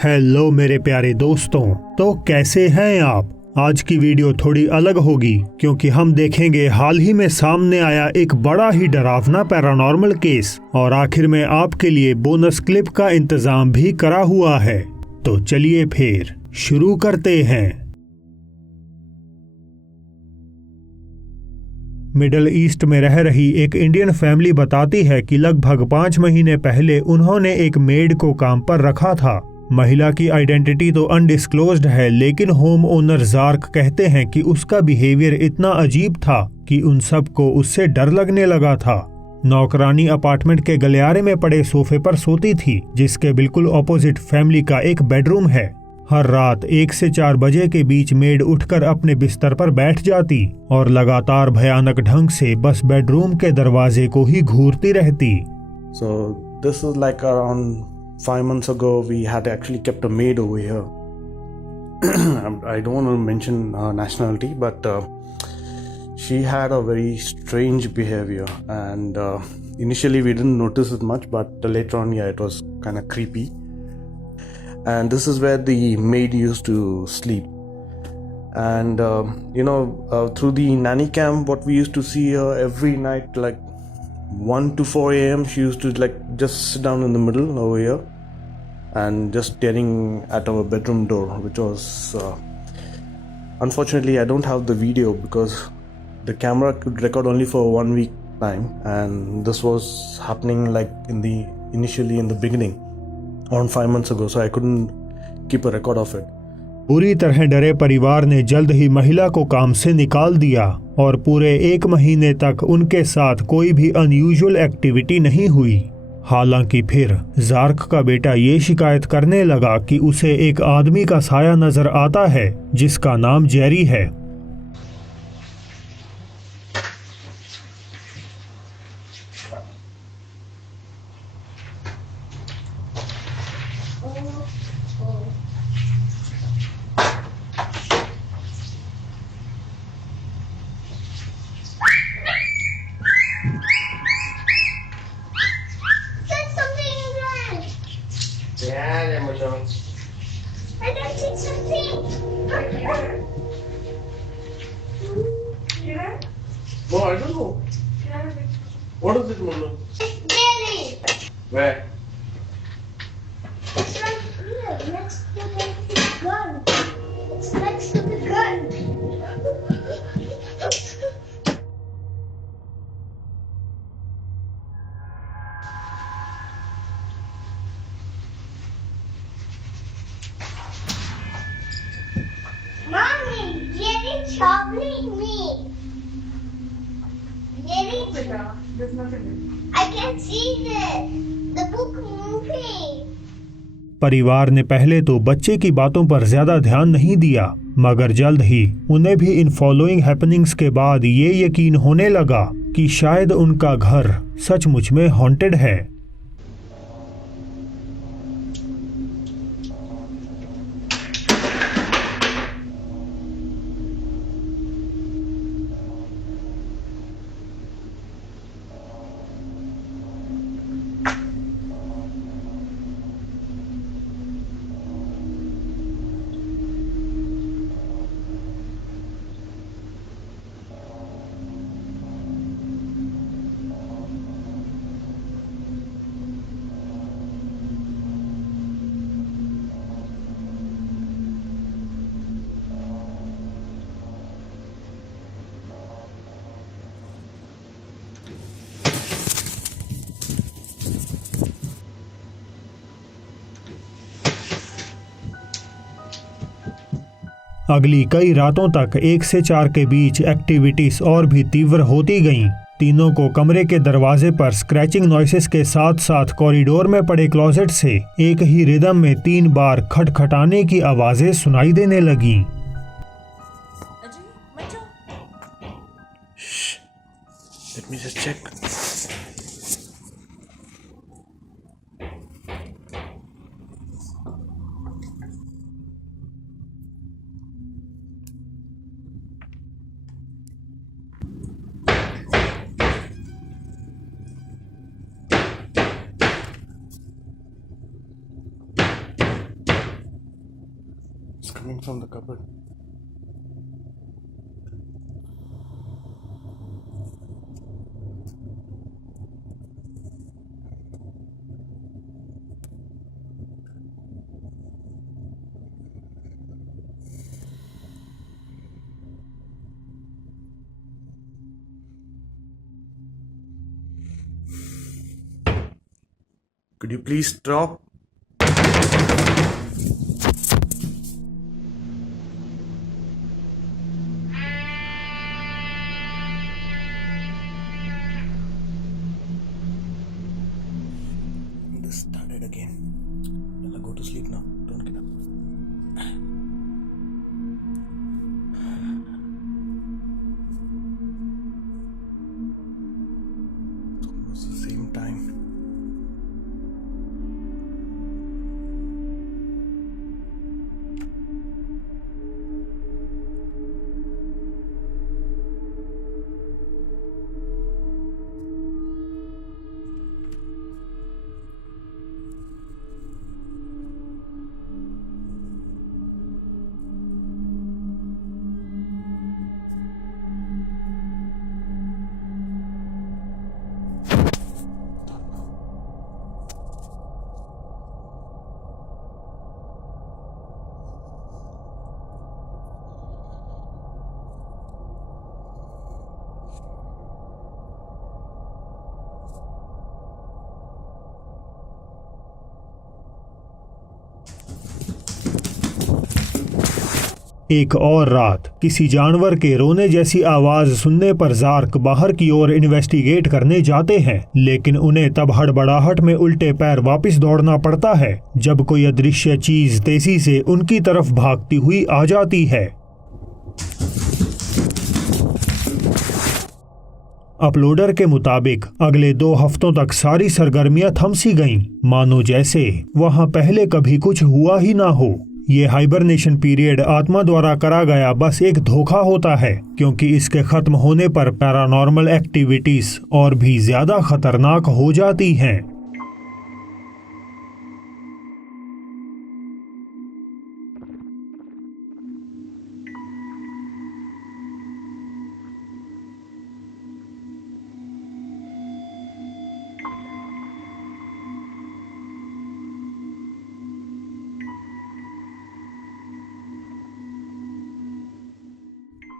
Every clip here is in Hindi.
हेलो मेरे प्यारे दोस्तों, तो कैसे हैं आप। आज की वीडियो थोड़ी अलग होगी क्योंकि हम देखेंगे हाल ही में सामने आया एक बड़ा ही डरावना पैरानॉर्मल केस और आखिर में आपके लिए बोनस क्लिप का इंतजाम भी करा हुआ है। तो चलिए फिर शुरू करते हैं। मिडल ईस्ट में रह रही एक इंडियन फैमिली बताती है कि लगभग 5 महीने पहले उन्होंने एक मेड को काम पर रखा था। महिला की आइडेंटिटी तो अनडिस्क्लोज्ड है, लेकिन होम ओनर जार्क कहते हैं कि उसका बिहेवियर इतना अजीब था कि उन सबको उससे डर लगने लगा था। नौकरानी अपार्टमेंट के गलियारे में पड़े सोफे पर सोती थी, जिसके बिल्कुल ऑपोजिट फैमिली का एक बेडरूम है। हर रात 1 से 4 बजे के बीच मेड उठकर अपने बिस्तर पर बैठ जाती और लगातार भयानक ढंग से बस बेडरूम के दरवाजे को ही घूरती रहती। So this is like around 5 months ago. We had actually kept a maid over here. I don't want to mention her nationality, but she had a very strange behavior, and initially we didn't notice it much, but later on, yeah, it was kind of creepy. And this is where the maid used to sleep. And through the nanny cam, what we used to see her every night, like 1 to 4 a.m. she used to just sit down in the middle over here and just staring at our bedroom door, which was unfortunately I don't have the video because the camera could record only for 1 week time, and this was happening initially in the beginning around 5 months ago, so I couldn't keep a record of it. पूरी तरह डरे परिवार ने जल्द ही महिला को काम से निकाल दिया और पूरे 1 महीने तक उनके साथ कोई भी अनयूजुअल एक्टिविटी नहीं हुई। हालांकि फिर जार्क का बेटा ये शिकायत करने लगा कि उसे एक आदमी का साया नजर आता है जिसका नाम जेरी है। I don't see something. No, I don't know. What is it, Mona? Jelly. Where? It's right here, next to the gun. It's next to the gun. Mommy, Jerry troubling me. Jerry, There's nothing. I can see the book moving. परिवार ने पहले तो बच्चे की बातों पर ज्यादा ध्यान नहीं दिया, मगर जल्द ही उन्हें भी इन फॉलोइंग हैपनिंग्स के बाद ये यकीन होने लगा कि शायद उनका घर सचमुच में हॉन्टेड है। अगली कई रातों तक 1 से 4 के बीच एक्टिविटीज और भी तीव्र होती गईं। तीनों को कमरे के दरवाजे पर स्क्रैचिंग नॉइसेस के साथ साथ कॉरिडोर में पड़े क्लोजेट से एक ही रिदम में 3 बार खटखटाने की आवाजें सुनाई देने लगीं। Let me just check. It's coming from the cupboard. Could you please stop? This started again. Yalla, go to sleep now. Don't get up. It's almost the same time. एक और रात किसी जानवर के रोने जैसी आवाज सुनने पर जार्क बाहर की ओर इन्वेस्टिगेट करने जाते हैं, लेकिन उन्हें तब हड़बड़ाहट में उल्टे पैर वापस दौड़ना पड़ता है जब कोई अदृश्य चीज तेजी से उनकी तरफ भागती हुई आ जाती है। अपलोडर के मुताबिक अगले 2 हफ्तों तक सारी सरगर्मियां थम सी गईं, मानो जैसे वहां पहले कभी कुछ हुआ ही ना हो। ये हाइबरनेशन पीरियड आत्मा द्वारा करा गया बस एक धोखा होता है, क्योंकि इसके खत्म होने पर पैरानॉर्मल एक्टिविटीज और भी ज्यादा खतरनाक हो जाती हैं।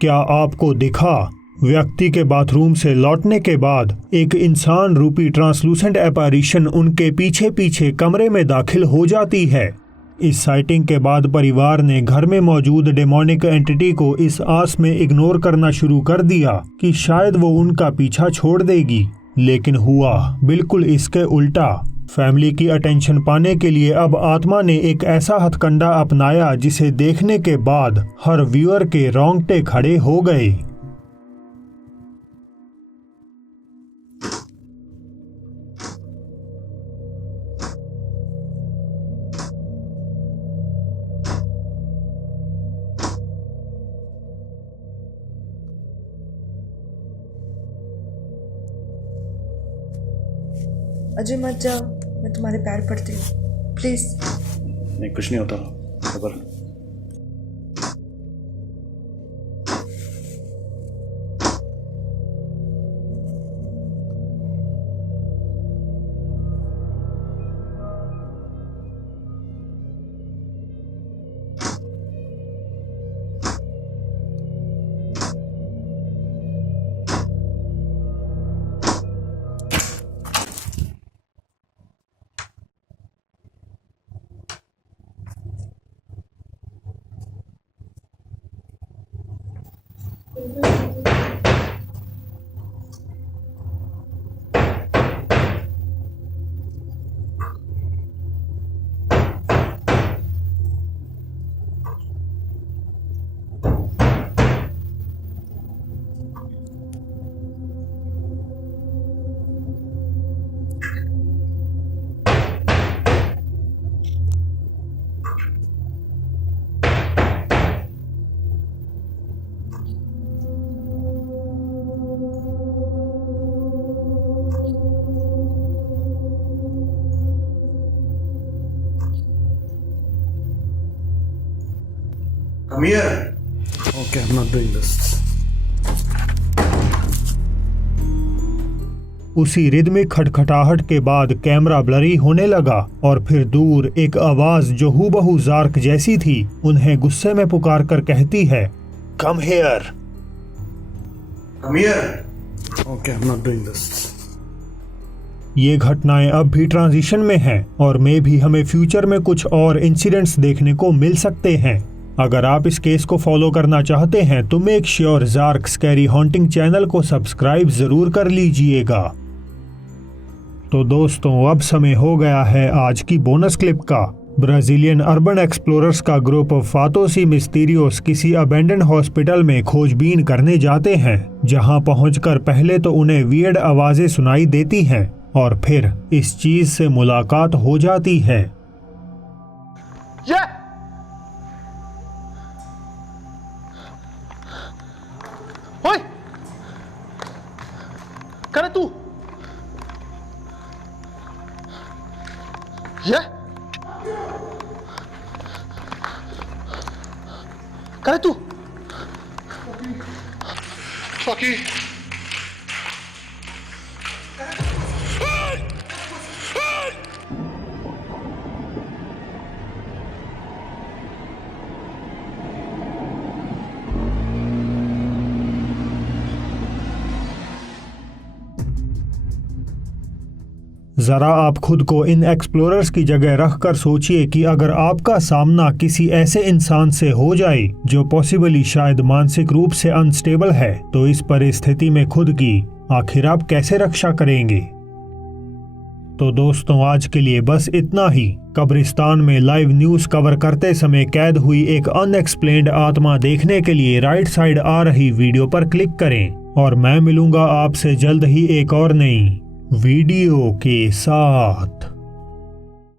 क्या आपको दिखा? व्यक्ति के बाथरूम से लौटने के बाद एक इंसान रूपी ट्रांसलूसेंट एपारिशन उनके पीछे पीछे कमरे में दाखिल हो जाती है। इस साइटिंग के बाद परिवार ने घर में मौजूद डेमोनिक एंटिटी को इस आस में इग्नोर करना शुरू कर दिया कि शायद वो उनका पीछा छोड़ देगी, लेकिन हुआ बिल्कुल इसके उल्टा। फैमिली की अटेंशन पाने के लिए अब आत्मा ने एक ऐसा हथकंडा अपनाया जिसे देखने के बाद हर व्यूअर के रोंगटे खड़े हो गए। अजय मत जाओ, मैं तुम्हारे पैर पड़ती हूँ, प्लीज। नहीं, कुछ नहीं होता। खबर Come here. Okay, I'm not doing this. उसी रिदमिक खटखटाहट के बाद कैमरा ब्लरी होने लगा और फिर दूर एक आवाज जो हूबहू जार्क जैसी थी उन्हें गुस्से में पुकार कर कहती है, come here. Come here. Okay, I'm not doing this. ये घटनाएं अब भी ट्रांजिशन में हैं और मे भी हमें फ्यूचर में कुछ और इंसिडेंट्स देखने को मिल सकते हैं। अगर आप इस केस को फॉलो करना चाहते हैं तो make sure jerk scary haunting channel को सब्सक्राइब जरूर कर लीजिएगा। तो दोस्तों अब समय हो गया है आज की बोनस क्लिप का। ब्राजीलियन अर्बन एक्सप्लोरर्स का ग्रुप फातोस y मिस्टीरियोस किसी अबेंडन हॉस्पिटल में खोजबीन करने जाते हैं, जहां पहुंचकर पहले तो उन्हें वियर्ड आवाजें सुनाई देती हैं और फिर इस चीज से मुलाकात हो जाती है। ओए! करे तू? करे तू? Fucky. जरा आप खुद को इन एक्सप्लोरर्स की जगह रखकर सोचिए कि अगर आपका सामना किसी ऐसे इंसान से हो जाए जो पॉसिबली शायद मानसिक रूप से अनस्टेबल है, तो इस परिस्थिति में खुद की आखिर आप कैसे रक्षा करेंगे। तो दोस्तों आज के लिए बस इतना ही। कब्रिस्तान में लाइव न्यूज कवर करते समय कैद हुई एक अनएक्सप्लेन्ड आत्मा देखने के लिए राइट साइड आ रही वीडियो पर क्लिक करें और मैं मिलूंगा आपसे जल्द ही एक और नई वीडियो के साथ।